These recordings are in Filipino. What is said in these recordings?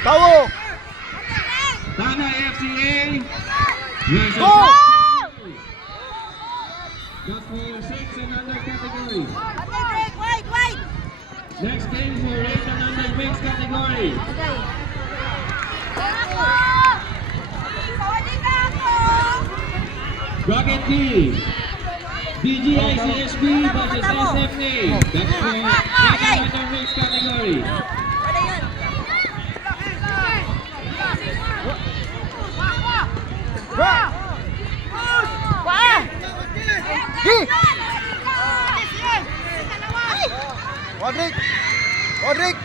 Tawo. Tana FCA versus Go! just for 6 and under category. Wait. Next game for 8 and under mixed category. Rocket B, DGICSB versus SFA. That's for 8 and under mixed category. Rodrick.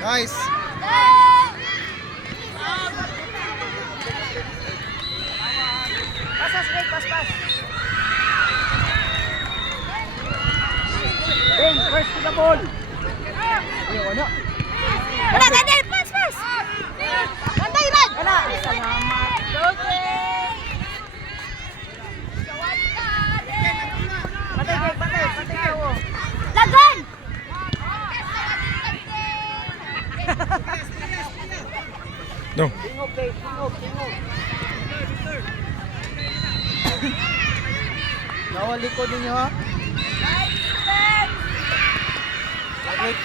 Nice. Pas. Ben, first to the ball. Wala. Wala, Daniel, pas. Bantay, Rad. Wala. Salamat. Okay. Bantay ko. Lagan! No. Nawali ko ninyo ha. Wait.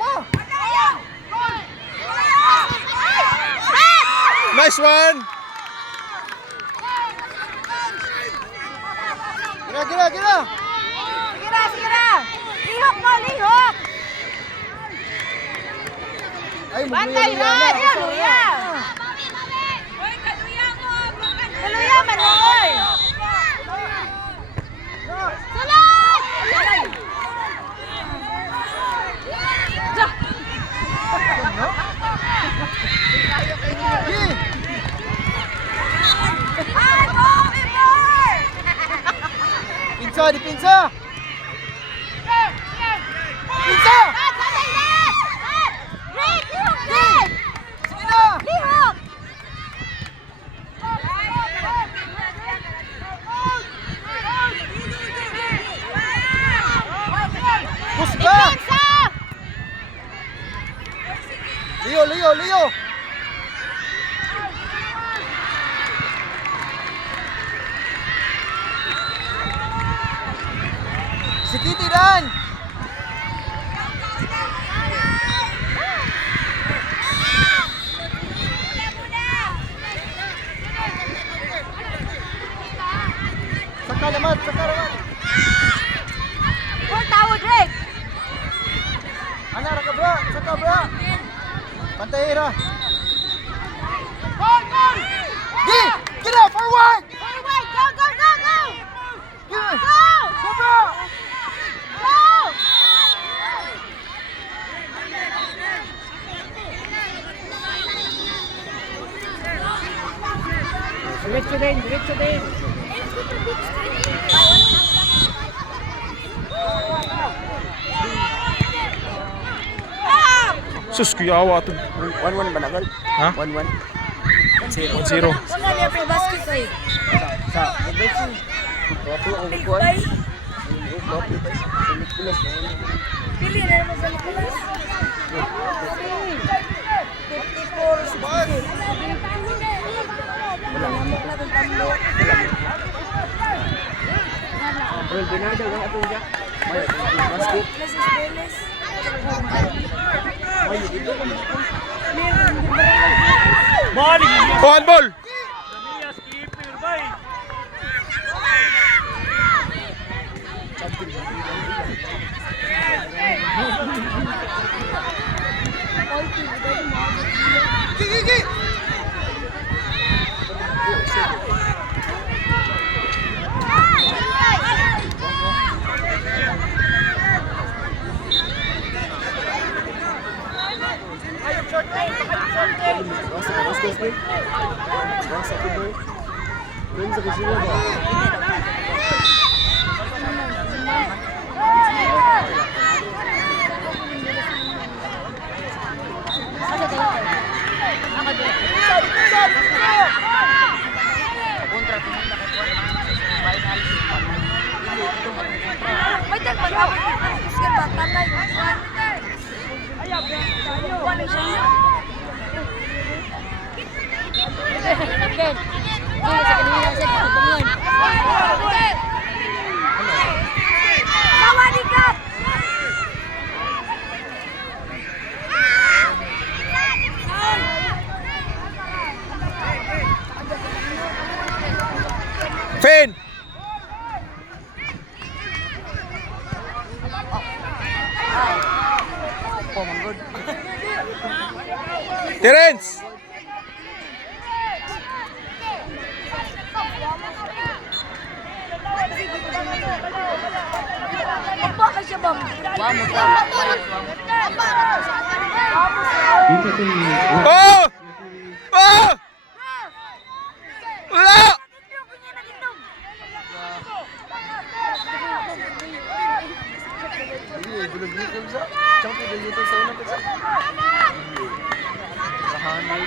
Go. Nice one. Gira. Lihok! Ay, Bantay, Rad! Kaluya! Kaluya, Manoy! Sulat! Dipinsa! Leo! Si Kitty Dan! Saka naman! Kung tawad, Rick! Anak, bra! Saka bra! Pantay ra! Get up! Forward! Forward! Go! Get Go! bra! Go! Diretso din! Sus, kuyawa ito. 1-1 ba nagal? Ha? 1-1. 1-0. Wala niya free basket eh. Sa Edison. Wapo ang kukuhan. Wapo ba? Sa Nicolas. Pili na naman sa Nicolas. 54. Wala. Pero binada lang ito dyan. May basket. Mrs. Beles. May dito ka mo. Handball! Gigi! May tagpag-abot ng Christian Batanay. Takpo, manggod. Terence! Vamos, Dito to Oh! Oh! Wala! Hindi, gulag-gulag sa. Champion din dito sa una pa. Kahanay.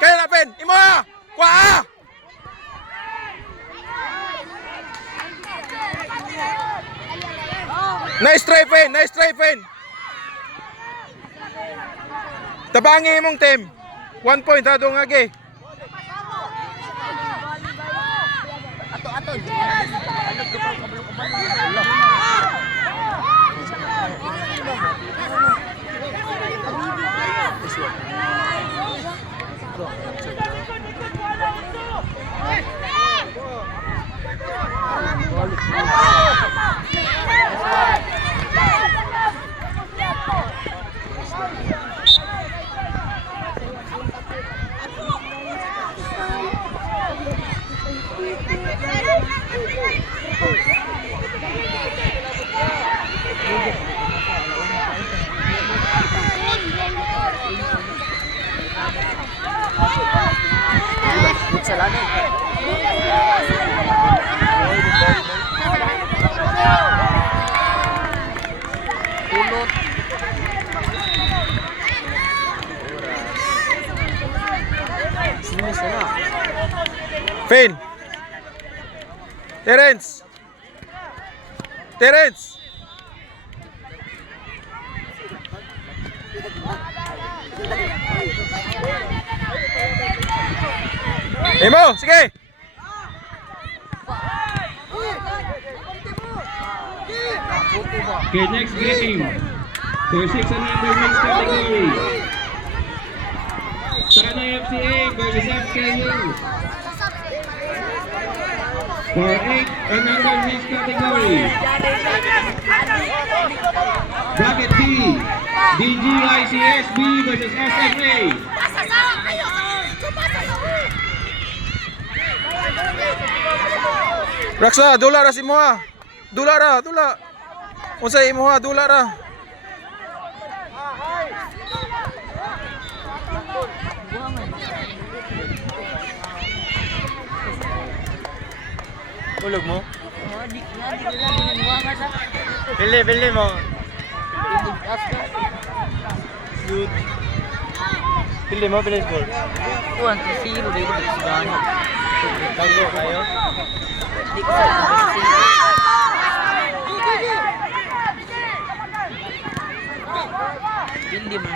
Kaya lapin! Imo ha! Kuha! Nice try, Fen! Nice try, Fen! Tabangi imong team. 1 point ha, doon agi. Ato. Fen! Terence! Imo, sige! Okay, next game. For 6 and under mixed category. Sana FCA versus FKU. For 8 and under mixed category. Bracket B. DGICSB versus SFA. Raksa, dula ra si mo ha. Dula. Unsay imo ha, dula ra. Ulog mo? Bili mo. Bili mo, bili mo. Tuan, zero dito sa gano. Tago kayo? Di ko hindi mo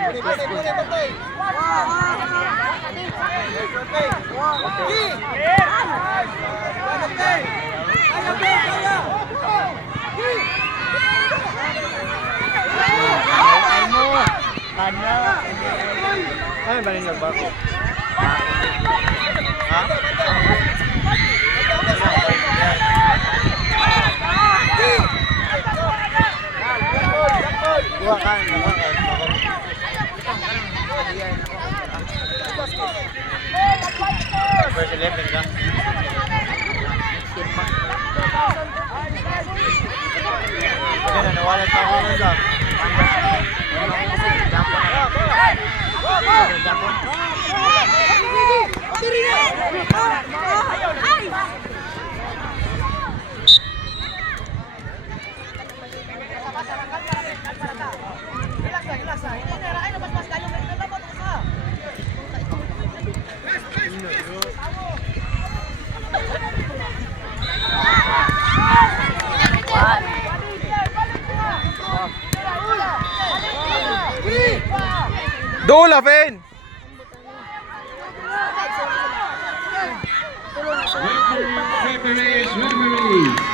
ano ba rin nagbako? Ha? Dua kan. First 11 ka? wala pa ako nun lang. Dula, Fen! Referees, referees.